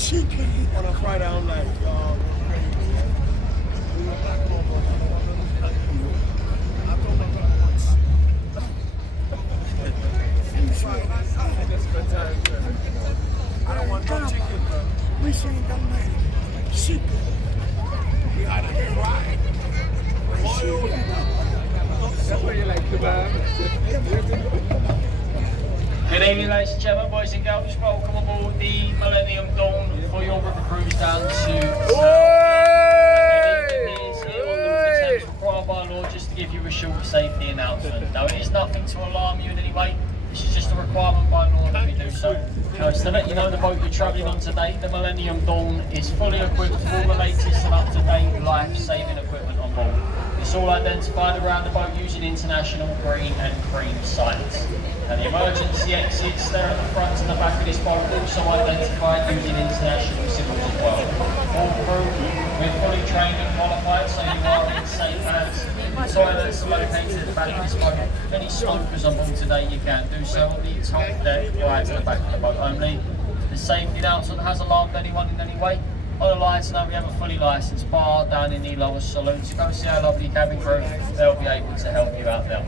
On a Friday, I'm like, y'all. I don't want no chicken, bro. We saying don't make chicken. We gotta fry. That's what you like, kebab. Good evening, ladies and gentlemen, boys and girls. Welcome aboard the Millennium Dawn for your river cruise down to required by law just to give you a short safety announcement. Now, it is nothing to alarm you in any way. This is just a requirement by law that we do so. Now, it's to let you know the boat you're travelling on today, the Millennium Dawn, is fully equipped with all the latest and up-to-date life-saving equipment on board. It's all identified around the boat using international green and cream signs. And the emergency exits there at the front and the back of this boat also identified using international symbols as well. All crew, we're fully trained and qualified, so you are in safe hands. Toilets are located at the back of this boat. Any smokers on board today, you can do so on the top deck right to the back of the boat only. The safety announcement has alarmed anyone in any way. On the lights now we have a fully licensed bar down in the lower saloon, so go see our lovely cabin crew, they'll be able to help you out there.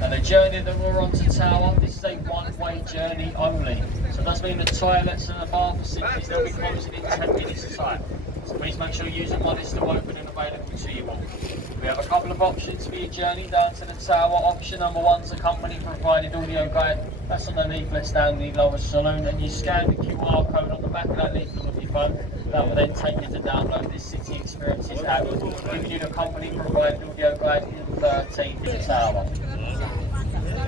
And the journey that we're on to Tower, this is a one-way journey only. So it does mean the toilets and the bar facilities, they'll be closing in 10 minutes time. So please make sure you use them while they're still open and available to you all. We have a couple of options for your journey down to the Tower. Option number one is a company provided audio guide. That's on the leaflets down in the lower saloon, and you scan the QR code on the back of that leaflet with your phone. That will then take you to download this City Experiences app, giving you the company provided audio guide in 13 to the Tower.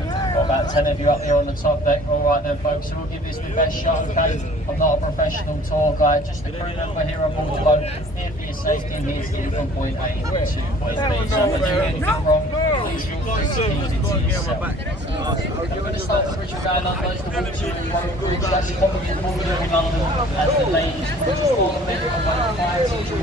Got about 10 of you up there on the top deck. All right then, folks, so we'll give this the best shot, okay? I'm not a professional tour guide, just a crew member here on board the boat, here for your safety and here to get you from point A to point B. So if you do anything wrong, please feel free to keep it to yourself. We're going to start the bridge with our London, the Waterloo Road Bridge. That's probably popular in London as the ladies' bridge is ornamented from both heights to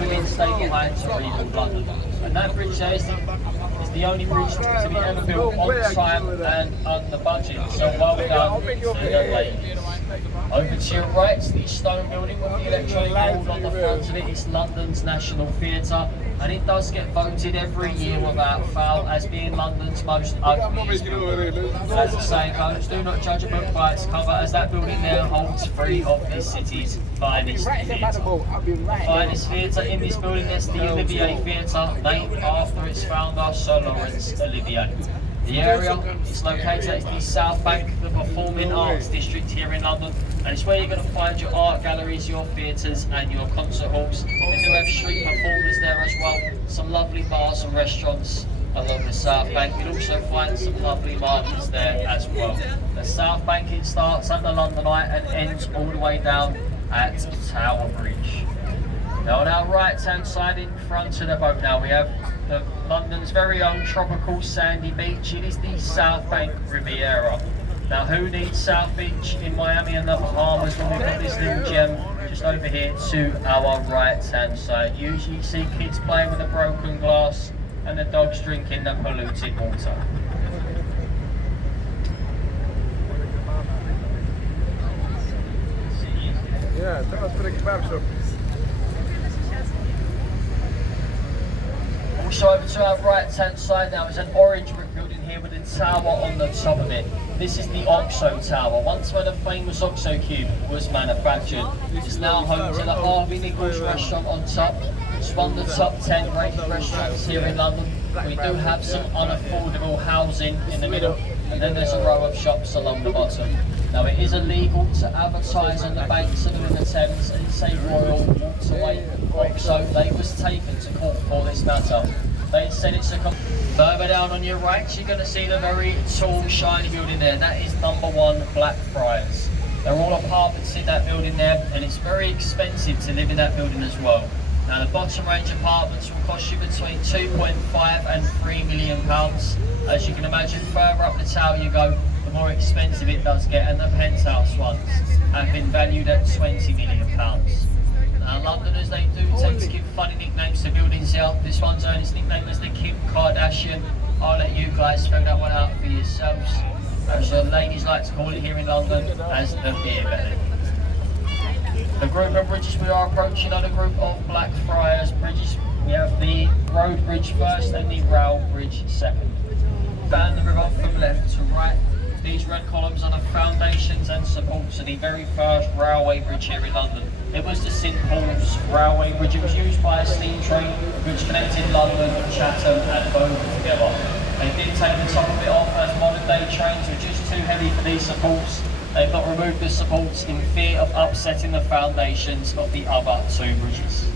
within stable heights or even London. And that bridge there is the only bridge to be ever built on time and under budget. So well done to the ladies. Over to your right, the stone building with the electronic board on the front of it. It's London's National Theatre, and it does get voted every year without fail as being London's most ugliest building. As the saying goes, do not judge a book by its cover, as that building there holds three of this city's finest theatre. The finest theatre in this building is the Olivier Theatre, named after its founder, Sir Laurence Olivier. The area is located at the South Bank, the Performing Arts District here in London, and it's where you're going to find your art galleries, your theatres and your concert halls. They do have street performers there as well, some lovely bars and restaurants along the South Bank. You'll also find some lovely markets there as well. The South Bank, it starts at the London Eye and ends all the way down at Tower Bridge. Now on our right hand side in front of the boat now we have London's very own tropical sandy beach. It is the South Bank Riviera. Now who needs South Beach in Miami and the Bahamas when we've got this little gem just over here to our right hand side. Usually you see kids playing with the broken glass and the dogs drinking the polluted water. Yeah, tell us for the kebab shop. Also over to our right hand side now is an orange brick building here with a tower on the top of it. This is the Oxo Tower, once where the famous Oxo Cube was manufactured. It's now home to the Harvey Nichols restaurant on top. It's one of the top 10 rated restaurants here in London. We do have some unaffordable housing in the middle, and then there's a row of shops along the bottom. Now it is illegal to advertise on the banks of the River Thames, and it's a royal waterway. Oxo, they was taken to court for this matter. They said it's a... Further down on your right, you're going to see the very tall, shiny building there. That is number 1 Blackfriars. They're all apartments in that building there, and it's very expensive to live in that building as well. Now the bottom range apartments will cost you between £2.5 and £3 million. As you can imagine, further up the tower you go, the more expensive it does get, and the penthouse ones have been valued at £20 million. Now Londoners, they do tend to give funny nicknames to buildings here. This one's earned its nickname as the Kim Kardashian. I'll let you guys throw that one out for yourselves. As the ladies like to call it here in London, as the beer belly. The group of bridges we are approaching are the group of Blackfriars bridges. We have the road bridge first and the rail bridge second. Down the river from left to right, these red columns are the foundations and supports of the very first railway bridge here in London. It was the St Paul's Railway Bridge. It was used by a steam train which connected London, Chatham and Dover together. They did take the top of it off as modern day trains were just too heavy for these supports. They've not removed the supports in fear of upsetting the foundations of the other two bridges.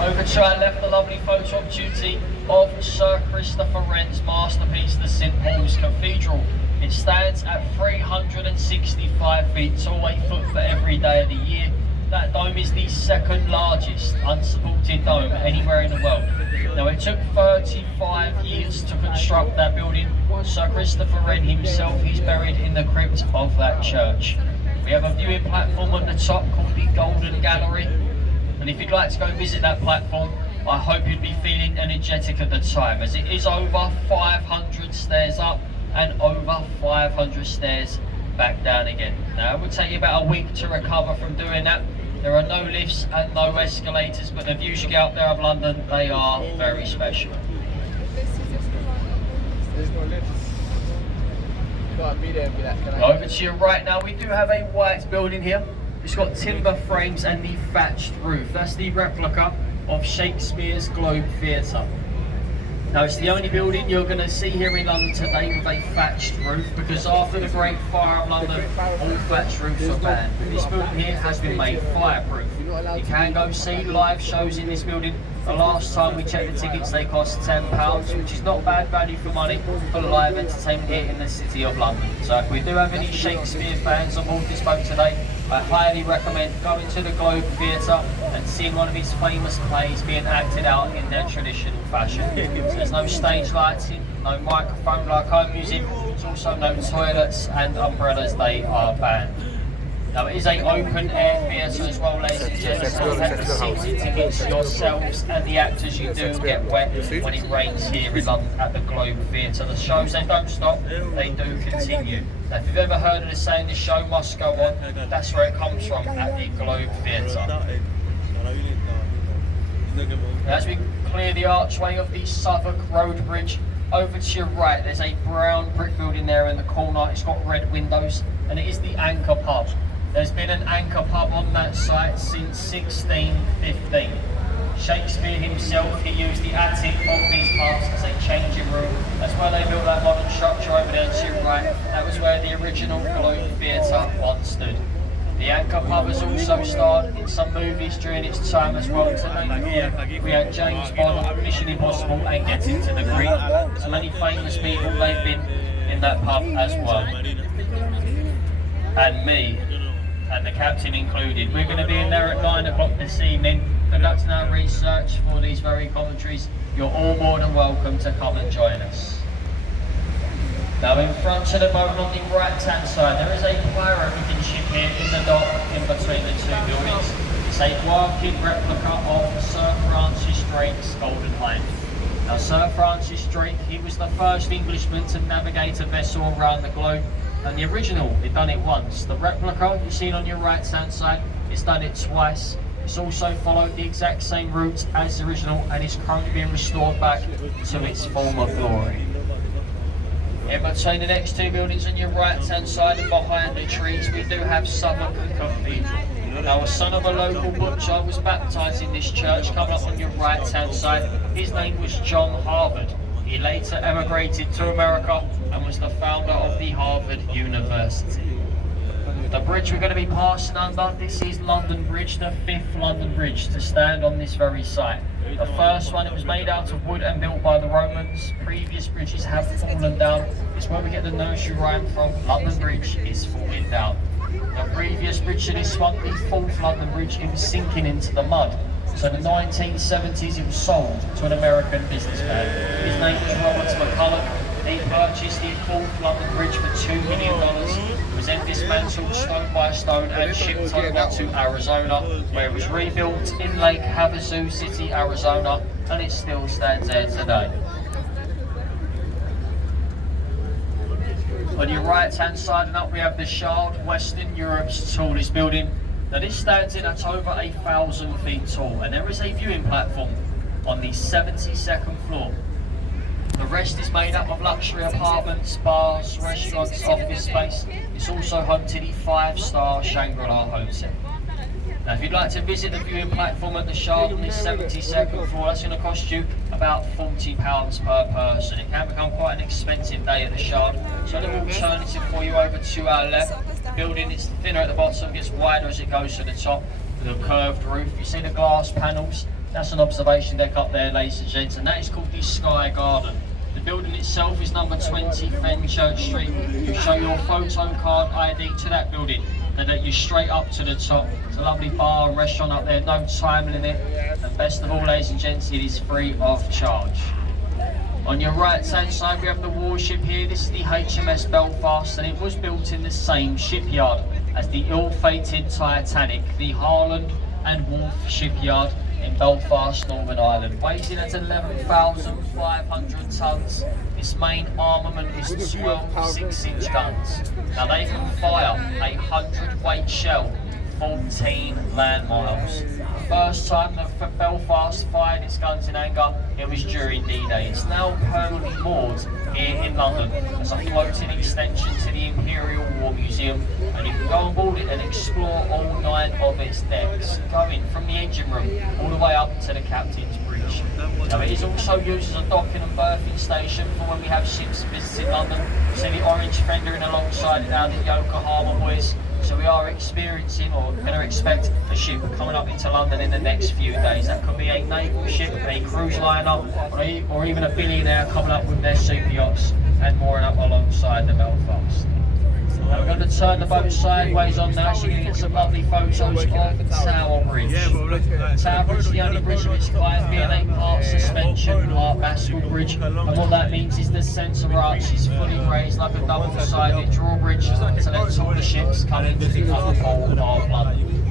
Over to our left, the lovely photo opportunity of Sir Christopher Wren's masterpiece, the St Paul's Cathedral. It stands at 365 feet tall, 8 foot for every day of the year. That dome is the second largest unsupported dome anywhere in the world. Now, it took 35 years to construct that building. Sir Christopher Wren himself is buried in the crypt of that church. We have a viewing platform on the top called the Golden Gallery. And if you'd like to go and visit that platform, I hope you'd be feeling energetic at the time, as it is over 500 stairs up and over 500 stairs back down again. Now, it would take you about a week to recover from doing that. There are no lifts and no escalators, but the views you get out there of London, they are very special. There's no lifts. You gotta be there and be like, can I? Over to your right now, we do have a white building here. It's got timber frames and the thatched roof. That's the replica of Shakespeare's Globe Theatre. Now, it's the only building you're going to see here in London today with a thatched roof, because after the Great Fire of London, all thatched roofs were banned. This building here has been made fireproof. You can go see live shows in this building. The last time we checked the tickets, they cost £10, which is not bad value for money for live entertainment here in the City of London. So if we do have any Shakespeare fans on board this boat today, I highly recommend going to the Globe Theatre and seeing one of his famous plays being acted out in their traditional fashion. So there's no stage lighting, no microphone like home music, there's also no toilets and umbrellas, they are banned. Now, it is an open air theatre as well, ladies and gentlemen, so you have the season tickets yourselves, and the actors, you do get wet when it rains here in London at the Globe Theatre. The shows, they don't stop, they do continue. Now, if you've ever heard of the saying, the show must go on, that's where it comes from, at the Globe Theatre. As we clear the archway of the Southwark Road Bridge, over to your right, there's a brown brick building there in the corner. It's got red windows, and it is the Anchor Pub. There's been an Anchor Pub on that site since 1615. Shakespeare himself, he used the attic of these pubs as a changing room. That's where they built that modern structure over there to your right. That was where the original Globe Theatre once stood. The Anchor Pub has also starred in some movies during its time as well. Today we had James Bond, Mission Impossible and Getting to the Green. So many famous people, they've been in that pub as well. And me, and the captain included. We're going to be in there at 9 o'clock this evening, conducting our research for these very commentaries. You're all more than welcome to come and join us. Now, in front of the boat on the right hand side, there is a pirate looking ship here in the dock in between the two buildings. It's a working replica of Sir Francis Drake's Golden Hind. Now, Sir Francis Drake, he was the first Englishman to navigate a vessel around the globe. And the original, it done it once. The replica you've seen on your right hand side, it's done it twice. It's also followed the exact same route as the original and is currently being restored back to its former glory. In between the next two buildings on your right hand side and behind the trees, we do have Southwark Cathedral. Now, a son of a local butcher was baptised in this church, coming up on your right hand side. His name was John Harvard. He later emigrated to America and was the founder of the Harvard University. The bridge we're going to be passing under, this is London Bridge, the 5th London Bridge to stand on this very site. The first one, it was made out of wood and built by the Romans. Previous bridges have fallen down. It's where we get the nursery rhyme from, London Bridge is falling down. The previous bridge to this one, the 4th London Bridge, it was sinking into the mud. So in the 1970s, it was sold to an American businessman. His name was Robert McCulloch. He purchased the fourth London Bridge for $2 million. It was then dismantled stone by stone and shipped over to Arizona, where it was rebuilt in Lake Havasu City, Arizona, and it still stands there today. On your right hand side and up we have the Shard, Western Europe's tallest building. Now this stands in at over 1,000 feet tall, and there is a viewing platform on the 72nd floor. The rest is made up of luxury apartments, bars, restaurants, office space. It's also home to the 5-star Shangri-La Hotel. Now if you'd like to visit the viewing platform at the Shard on the 72nd floor, that's going to cost you about £40 per person. It can become quite an expensive day at the Shard. So a little alternative for you over to our left. The building is thinner at the bottom, gets wider as it goes to the top with a curved roof. You see the glass panels? That's an observation deck up there, ladies and gents, and that is called the Sky Garden. The building itself is number 20 Fenchurch Street. You show your photo card ID to that building and then you're straight up to the top. It's a lovely bar and restaurant up there, no time limit, and best of all, ladies and gents, it is free of charge. On your right hand side we have the warship here. This is the HMS Belfast, and it was built in the same shipyard as the ill-fated Titanic, the Harland and Wolff shipyard in Belfast, Northern Ireland. Weighs in at 11,500 tonnes. Its main armament is 12 6-inch guns. Now they can fire a 100-weight shell 14 land miles. The first time that Belfast fired its guns in anger, it was during D-Day. It's now permanently moored here in London as a floating extension to the Imperial War Museum, and you can go on board it and explore all 9 of its decks, going from the engine room all the way up to the Captain's Bridge. Now it is also used as a docking and berthing station for when we have ships visiting London. See the orange fendering alongside it now, the Yokohama boys. So we are experiencing, or going to expect, a ship coming up into London in the next few days. That could be a naval ship, a cruise liner, or even a billionaire coming up with their super yachts and mooring up alongside the Belfast. Now we're going to turn the boat sideways on now, so you're going to get some lovely photos of Tower Bridge. Tower Bridge is the only bridge of its kind, being a part suspension, part bascule bridge, and what that means is the centre arch is fully raised like a double-sided drawbridge to let taller ships come into the upper pole of London.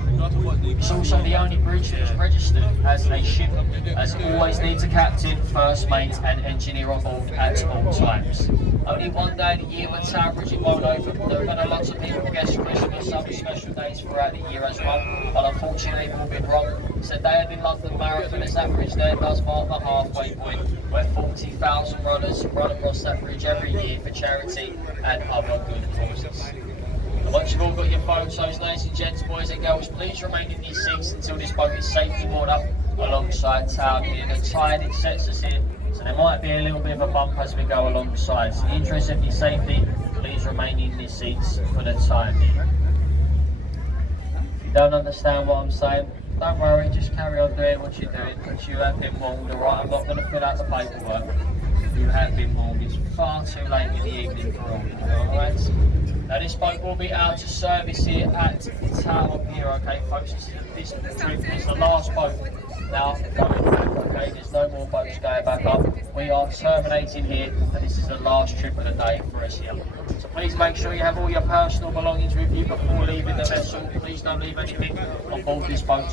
It's also the only bridge that is registered as a ship, as always needs a captain, first mate and engineer on board at all times. Only one day of the year when Tower Bridge it won't open. There have been a lot of people guess Christmas, some special days throughout the year as well, but unfortunately we've all been wrong. It's a day of the London Marathon, as that bridge there does mark the halfway point, where 40,000 runners run across that bridge every year for charity and other good causes. And once you've all got your photos, ladies and gents, boys and girls, please remain in your seats until this boat is safely moored up alongside Tower here. The tide it sets us here, so there might be a little bit of a bump as we go alongside. So in the interest of your safety, please remain in your seats for the time being. If you don't understand what I'm saying, don't worry, just carry on doing what you're doing, because you have been warned, alright? I'm not going to fill out the paperwork. You have been warned. It's far too late in the evening for all, alright? Now this boat will be out of service here at the Tower Pier, okay folks? This trip is the last boat now going back, okay? There's no more boats going back up. We are terminating here, and this is the last trip of the day for us here. So please make sure you have all your personal belongings with you before leaving the vessel. Please don't leave anything on board this boat.